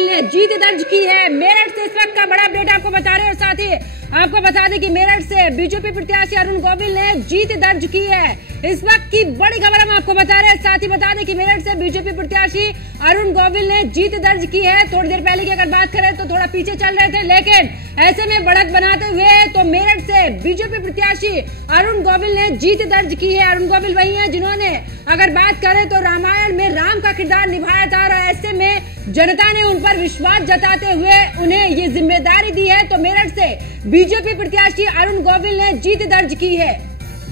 ने जीत दर्ज की है। मेरठ से इस वक्त का बड़ा अपडेट आपको बता रहे हैं और साथ ही आपको बता दें कि मेरठ से बीजेपी प्रत्याशी अरुण गोविल ने जीत दर्ज की है। इस वक्त की बड़ी खबर हम आपको बता रहे हैं। साथ ही बता दें कि मेरठ से बीजेपी प्रत्याशी अरुण गोविल ने जीत दर्ज की है। थोड़ी देर पहले की अगर बात करें तो थोड़ा पीछे चल रहे थे, लेकिन ऐसे में बढ़त बनाते हुए तो मेरठ से बीजेपी प्रत्याशी अरुण गोविल ने जीत दर्ज की है। अरुण गोविल वही है जिन्होंने अगर बात करें तो रामायण में राम का किरदार निभाया था और ऐसे में जनता ने उन पर विश्वास जताते हुए उन्हें ये जिम्मेदारी दी है। तो मेरठ से बीजेपी प्रत्याशी अरुण गोविल ने जीत दर्ज की है।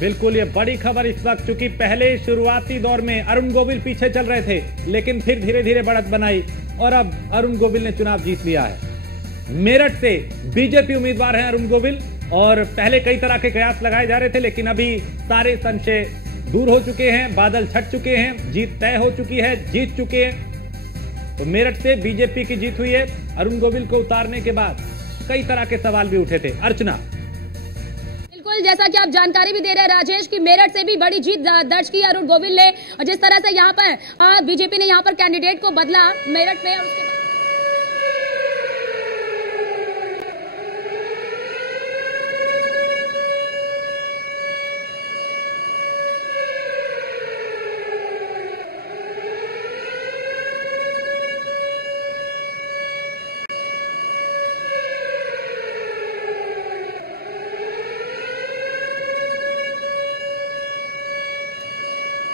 बिल्कुल, ये बड़ी खबर इस वक्त, क्योंकि पहले शुरुआती दौर में अरुण गोविल पीछे चल रहे थे, लेकिन फिर धीरे धीरे बढ़त बनाई और अब अरुण गोविल ने चुनाव जीत लिया है। मेरठ से बीजेपी उम्मीदवार हैं अरुण गोविल और पहले कई तरह के कयास लगाए जा रहे थे, लेकिन अभी सारे संशय दूर हो चुके हैं, बादल छट चुके हैं, जीत तय हो चुकी है, जीत चुके हैं। तो मेरठ से बीजेपी की जीत हुई है। अरुण गोविल को उतारने के बाद कई तरह के सवाल भी उठे थे। अर्चना, बिल्कुल, जैसा कि आप जानकारी भी दे रहे हैं राजेश की मेरठ से भी बड़ी जीत दर्ज की अरुण गोविल ने, और जिस तरह से यहाँ पर बीजेपी ने यहाँ पर कैंडिडेट को बदला मेरठ में, और उसके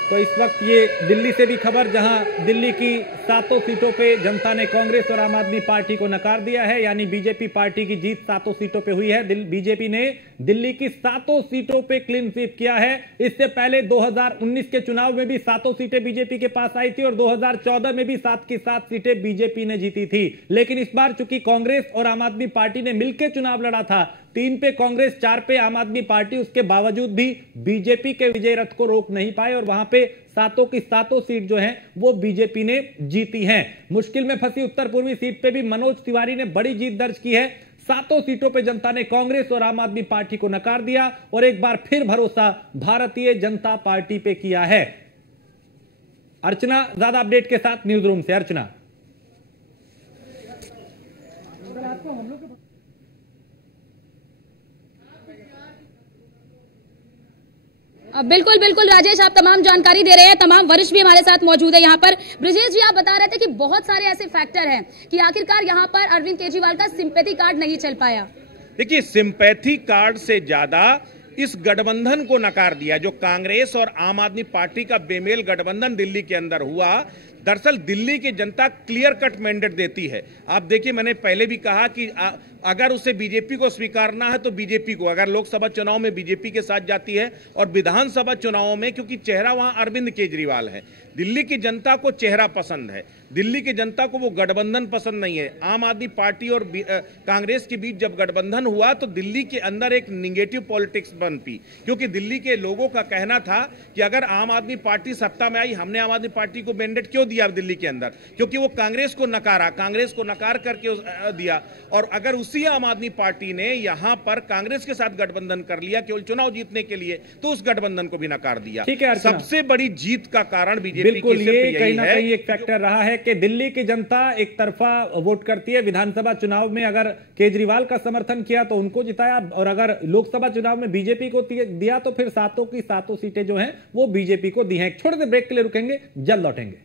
तो इस वक्त ये दिल्ली से भी खबर, जहां दिल्ली की 7 सीटों पे जनता ने कांग्रेस और आम आदमी पार्टी को नकार दिया है, यानी बीजेपी पार्टी की जीत 7 सीटों पे हुई है। बीजेपी ने दिल्ली की 7 सीटों पे क्लीन स्वीप किया है। इससे पहले 2019 के चुनाव में भी 7 सीटें बीजेपी के पास आई थी और 2014 में भी 7 की 7 सीटें बीजेपी ने जीती थी। लेकिन इस बार चूंकि कांग्रेस और आम आदमी पार्टी ने मिलकर चुनाव लड़ा था, 3 पे कांग्रेस, 4 पे आम आदमी पार्टी, उसके बावजूद भी बीजेपी के विजय रथ को रोक नहीं पाए और वहां पे 7 की 7 सीट जो हैं वो बीजेपी ने जीती हैं। मुश्किल में फंसी उत्तर पूर्वी सीट पे भी मनोज तिवारी ने बड़ी जीत दर्ज की है। 7 सीटों पे जनता ने कांग्रेस और आम आदमी पार्टी को नकार दिया और एक बार फिर भरोसा भारतीय जनता पार्टी पे किया है। अर्चना, ज्यादा अपडेट के साथ न्यूज रूम से। अर्चना, बिल्कुल बिल्कुल राजेश, आप तमाम जानकारी दे रहे हैं। तमाम वरिष्ठ भी हमारे साथ मौजूद है यहाँ पर। ब्रिजेश जी, आप बता रहे थे कि बहुत सारे ऐसे फैक्टर हैं कि आखिरकार यहाँ पर अरविंद केजरीवाल का सिंपैथी कार्ड नहीं चल पाया। देखिए, सिंपैथी कार्ड से ज्यादा इस गठबंधन को नकार दिया जो कांग्रेस और आम आदमी पार्टी का बेमेल गठबंधन दिल्ली के अंदर हुआ। दरअसल दिल्ली की जनता क्लियर कट मैंडेट देती है। आप देखिए, मैंने पहले भी कहा कि अगर उसे बीजेपी को स्वीकारना है तो बीजेपी को, अगर लोकसभा चुनाव में बीजेपी के साथ जाती है और विधानसभा चुनावों में, क्योंकि चेहरा वहां अरविंद केजरीवाल है, दिल्ली की जनता को चेहरा पसंद है, दिल्ली की जनता को वो गठबंधन पसंद नहीं है। आम आदमी पार्टी और कांग्रेस के बीच जब गठबंधन हुआ तो दिल्ली के अंदर एक निगेटिव पॉलिटिक्स बनती, क्योंकि दिल्ली के लोगों का कहना था कि अगर आम आदमी पार्टी सत्ता में आई, हमने आम आदमी पार्टी को मैंडेट क्यों दिया दिल्ली के अंदर, क्योंकि वो कांग्रेस को नकारा, कांग्रेस को नकार करके दिया। और अगर उसी आम आदमी पार्टी ने यहां पर कांग्रेस के साथ गठबंधन कर लिया केवल चुनाव जीतने के लिए, तो उस गठबंधन को भी नकार दिया। ठीक है, सबसे बड़ी जीत का कारण बीजेपी बिल्कुल ये कहीं ना कहीं एक फैक्टर रहा है कि दिल्ली की जनता एक तरफा वोट करती है। विधानसभा चुनाव में अगर केजरीवाल का समर्थन किया तो उनको जिताया, और अगर लोकसभा चुनाव में बीजेपी को दिया तो फिर 7 की 7 सीटें जो हैं वो बीजेपी को दी हैं। एक छोटे से ब्रेक के लिए रुकेंगे, जल्द लौटेंगे।